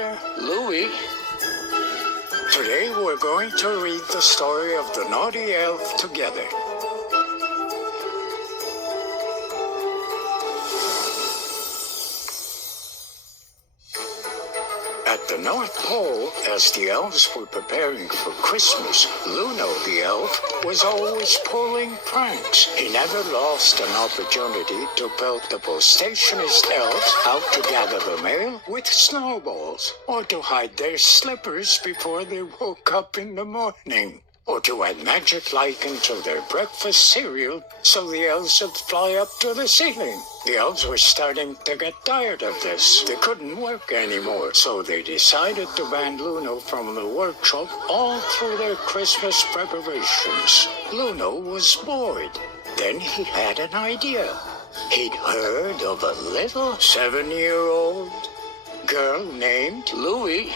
dear Louie. Today we're going to read the story of the naughty elf together. At the North Pole, as the elves were preparing for Christmas, Luno the elf was always pulling pranks. He never lost an opportunity to pelt the postationist elves out to gather the mail with snowballs, or to hide their slippers before they woke up in the morning, or to add magic light into their breakfast cereal so the elves would fly up to the ceiling. The elves were starting to get tired of this. They couldn't work anymore, so they decided to ban Luno from the workshop all through their Christmas preparations. Luno was bored. Then he had an idea. He'd heard of a little 7-year-old girl named Louie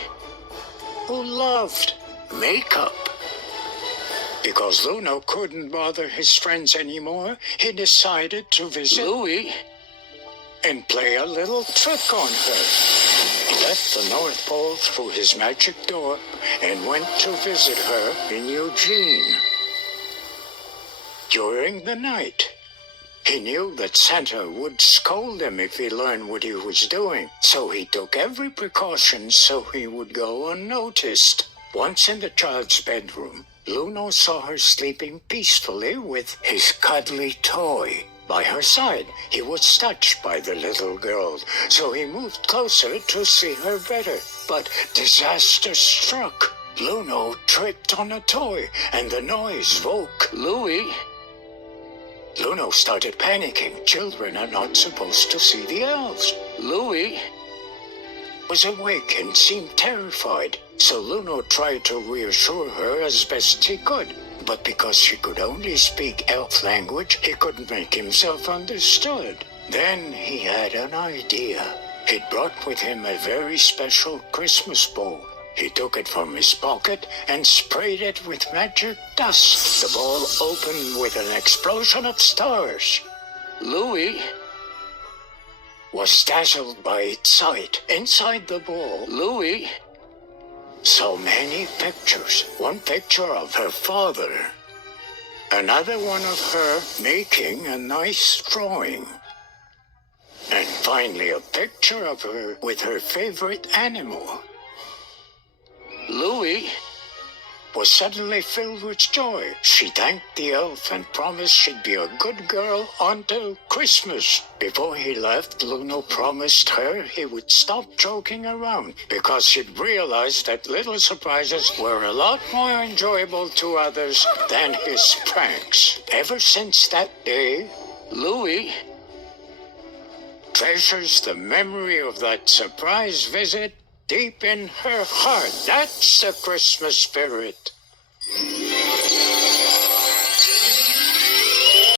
who loved makeup. Because Luno couldn't bother his friends anymore, he decided to visit Louie and play a little trick on her. He left the North Pole through his magic door and went to visit her in Eugene. During the night, he knew that Santa would scold him if he learned what he was doing, so he took every precaution so he would go unnoticed. Once in the child's bedroom, Luno saw her sleeping peacefully with his cuddly toy. By her side, he was touched by the little girl, so he moved closer to see her better. But disaster struck. Luno tripped on a toy, and the noise woke Louie. Luno started panicking. Children are not supposed to see the elves. Louie was awake and seemed terrified, so Luno tried to reassure her as best he could. But because she could only speak elf language, he couldn't make himself understood. Then he had an idea. He'd brought with him a very special Christmas ball. He took it from his pocket and sprayed it with magic dust. The ball opened with an explosion of stars. Louie was dazzled by its sight. Inside the ball, Louie saw many pictures. One picture of her father, another one of her making a nice drawing, and finally a picture of her with her favorite animal. Louie was suddenly filled with joy. She thanked the elf and promised she'd be a good girl until Christmas. Before he left, Luno promised her he would stop joking around because he'd realized that little surprises were a lot more enjoyable to others than his pranks. Ever since that day, Louie treasures the memory of that surprise visit deep in her heart. That's the Christmas spirit.